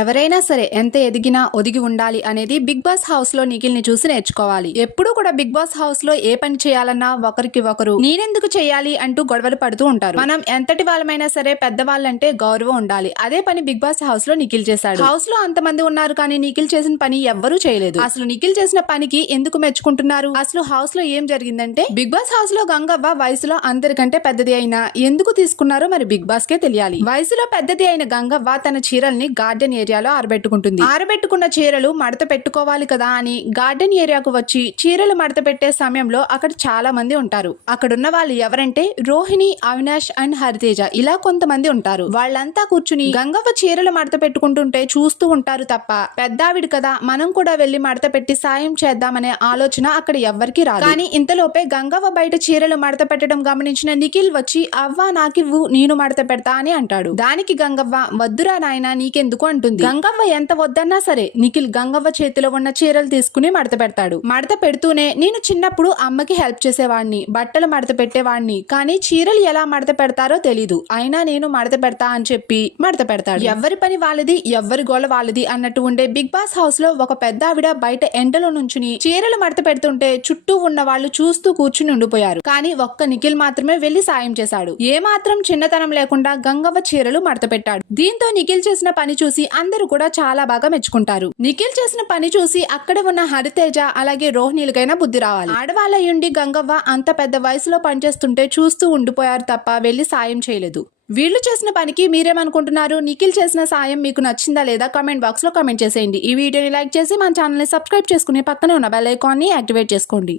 ఎవరైనా సరే ఎంత ఎదిగినా ఒదిగి ఉండాలి అనేది బిగ్ బాస్ హౌస్లో నిఖిల్ని చూసి నేర్చుకోవాలి. ఎప్పుడూ కూడా బిగ్ బాస్ హౌస్లో ఏ పని చేయాలన్నా ఒకరికి ఒకరు నేనెందుకు చేయాలి అంటూ గొడవలు పడుతూ ఉంటారు. మనం ఎంతటి వాళ్ళమైనా సరే పెద్దవాళ్ళంటే గౌరవం ఉండాలి. అదే పని బిగ్ బాస్ హౌస్లో నిఖిల్ చేశాడు. హౌస్లో అంతమంది ఉన్నారు కానీ నిఖిల్ చేసిన పని ఎవ్వరూ చేయలేదు. అసలు నిఖిల్ చేసిన పనికి ఎందుకు మెచ్చుకుంటున్నారు? అసలు హౌస్లో ఏం జరిగిందంటే బిగ్ బాస్ హౌస్లో గంగవ్వ వయసులో అందరికంటే పెద్దది అయినా ఎందుకు తీసుకున్నారో మరి బిగ్ బాస్ కే తెలియాలి. వయసులో పెద్దది అయిన గంగవ్వ తన చీరల్ని గార్డెన్ ఏరియాలో ఆరబెట్టుకుంటుంది. ఆరబెట్టుకున్న చీరలు మడత పెట్టుకోవాలి కదా అని గార్డెన్ ఏరియాకు వచ్చి చీరలు మడత పెట్టే సమయంలో అక్కడ చాలా మంది ఉంటారు. అక్కడున్న వాళ్ళు ఎవరంటే రోహిణి అవినాష్ అండ్ హరితేజ. ఇలా కొంతమంది ఉంటారు. వాళ్ళంతా కూర్చుని గంగవ్వ చీరలు మడత పెట్టుకుంటుంటే చూస్తూ ఉంటారు తప్ప పెద్దావిడ కదా మనం కూడా వెళ్ళి మడత పెట్టి సాయం చేద్దామనే ఆలోచన అక్కడ ఎవ్వరికి రాదు. కానీ ఇంతలోపే గంగవ్వ బయట చీరలు మడత పెట్టడం గమనించిన నిఖిల్ వచ్చి అవ్వ నాకివ్వు నేను మడత పెడతా అని అంటాడు. దానికి గంగవ్వ వద్దురా నాయన నీకెందుకు? అంటుంది. గంగవ్వ ఎంత వద్దన్నా సరే నిఖిల్ గంగవ్వ చేతిలో ఉన్న చీరలు తీసుకుని మడత పెడతాడు. మడత పెడుతూనే నేను చిన్నప్పుడు అమ్మకి హెల్ప్ చేసేవాడిని బట్టలు మడత పెట్టేవాడిని కానీ చీరలు ఎలా మడత పెడతారో తెలీదు. అయినా నేను మడత పెడతా అని చెప్పి మడత పెడతాడు. ఎవరి పని వాళ్ళది ఎవరి గోల వాళ్ళది అన్నట్టు ఉండే బిగ్ బాస్ హౌస్లో ఒక పెద్ద ఆవిడ బయట ఎండలో నుంచుని చీరలు మడత పెడుతుంటే చుట్టూ ఉన్న వాళ్ళు చూస్తూ కూర్చుని ఉండిపోయారు. కానీ ఒక్క నిఖిల్ మాత్రమే వెళ్ళి సాయం చేశాడు. ఏ మాత్రం చిన్నతనం లేకుండా గంగవ్వ చీరలు మడత పెట్టాడు. దీంతో నిఖిల్ చేసిన పని చూసి అందరూ కూడా చాలా బాగా మెచ్చుకుంటారు. నిఖిల్ చేసిన పని చూసి అక్కడ ఉన్న హరితేజ అలాగే రోహిణీలకైనా బుద్ధి రావాలి. ఆడవాళ్ళయుండి గంగవ్వ అంత పెద్ద వయసులో పనిచేస్తుంటే చూస్తూ ఉండిపోయారు తప్ప వెళ్ళి సాయం చేయలేదు. వీళ్ళు చేసిన పనికి మీరేమనుకుంటున్నారు? నిఖిల్ చేసిన సాయం మీకు నచ్చిందా లేదా కామెంట్ బాక్స్లో కామెంట్ చేసేయండి. ఈ వీడియోని లైక్ చేసి మన ఛానల్ని సబ్స్క్రైబ్ చేసుకుని పక్కనే ఉన్న బెల్ ఐకాన్ని యాక్టివేట్ చేసుకోండి.